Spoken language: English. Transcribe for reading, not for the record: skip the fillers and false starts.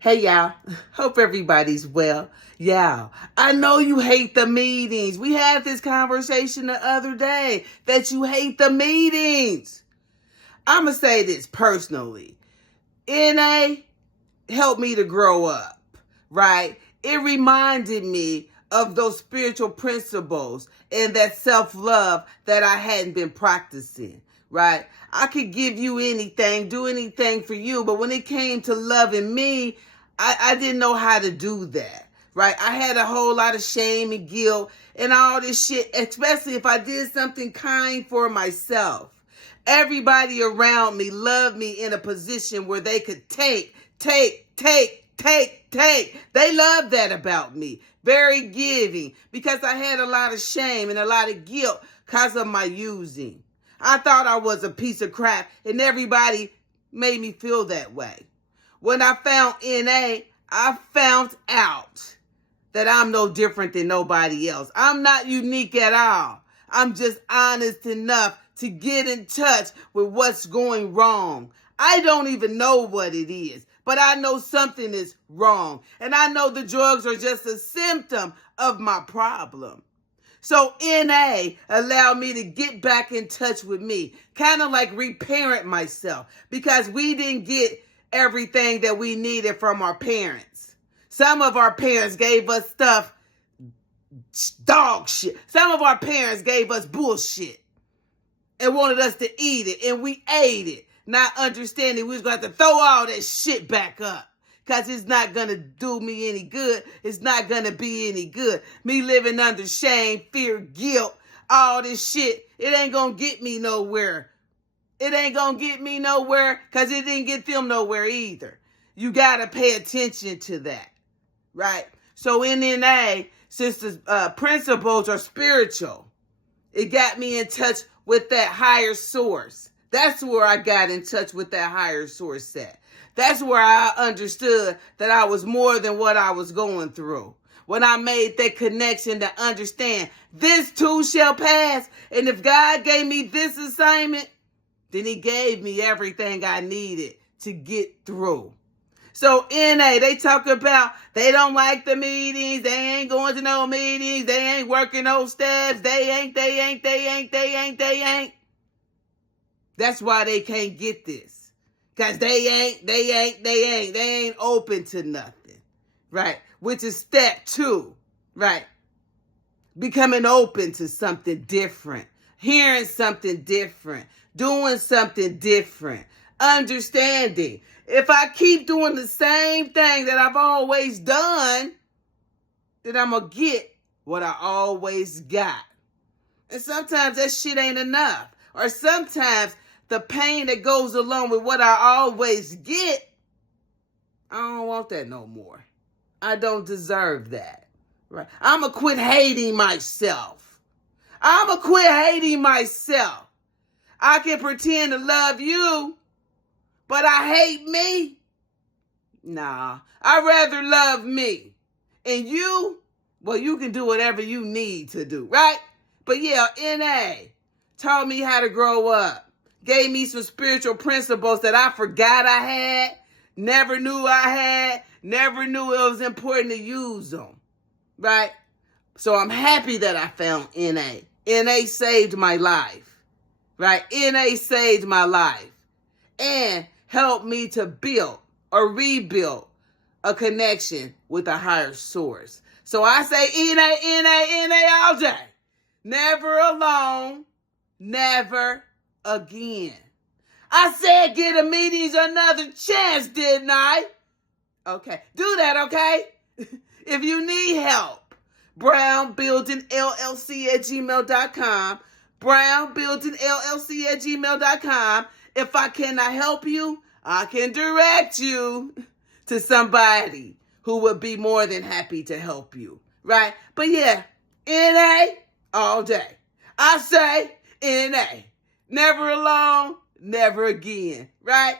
Hey y'all, hope everybody's well. Y'all, I know you hate the meetings. We had this conversation the other day that you hate the meetings. I'm going to say this personally. NA helped me to grow up, right? It reminded me of those spiritual principles and that self-love that I hadn't been practicing, right? I could give you anything, do anything for you, but when it came to loving me, I didn't know how to do that, right? I had a whole lot of shame and guilt and all this shit, especially if I did something kind for myself. Everybody around me loved me in a position where they could take. They love that about me. Very giving, because I had a lot of shame and a lot of guilt because of my using. I thought I was a piece of crap, and everybody made me feel that way. When I found NA, I found out that I'm no different than nobody else. I'm not unique at all. I'm just honest enough to get in touch with what's going wrong. I don't even know what it is, but I know something is wrong. And I know the drugs are just a symptom of my problem. So NA allowed me to get back in touch with me, kind of like reparent myself, because we didn't get everything that we needed from our parents. Some of our parents gave us stuff, dog shit. Some of our parents gave us bullshit and wanted us to eat it, and we ate it, not understanding we was going to have to throw all that shit back up, because it's not going to do me any good. It's not going to be any good. Me living under shame, fear, guilt, all this shit, it ain't going to get me nowhere. It ain't going to get me nowhere, because it didn't get them nowhere either. You got to pay attention to that, right? So in NA, since the principles are spiritual, it got me in touch with that higher source. That's where I got in touch with that higher source at. That's where I understood that I was more than what I was going through. When I made that connection to understand this too shall pass. And if God gave me this assignment, then he gave me everything I needed to get through. So NA, they talk about they don't like the meetings. They ain't going to no meetings. They ain't working no steps. They ain't. That's why they can't get this. Because they ain't open to nothing. Right? Which is step 2. Right? Becoming open to something different. Hearing something different. Doing something different. Understanding. If I keep doing the same thing that I've always done, then I'm going to get what I always got. And sometimes that shit ain't enough. Or sometimes the pain that goes along with what I always get, I don't want that no more. I don't deserve that. Right? I'm going to quit hating myself. I'm going to quit hating myself. I can pretend to love you, but I hate me? Nah, I'd rather love me. And you, well, you can do whatever you need to do, right? But yeah, NA taught me how to grow up. Gave me some spiritual principles that I forgot I had, never knew I had, never knew it was important to use them, right? So I'm happy that I found NA. NA saved my life, right? NA saved my life and helped me to build or rebuild a connection with a higher source. So I say NA all day. Never alone, never again. I said give the meetings another chance, didn't I? Okay, do that, okay? If you need help, brownbuildingllc@gmail.com. brownbuildingllc@gmail.com. If I cannot help you, I can direct you to somebody who would be more than happy to help you, right? But yeah, NA all day. I say NA. Never alone, never again, right?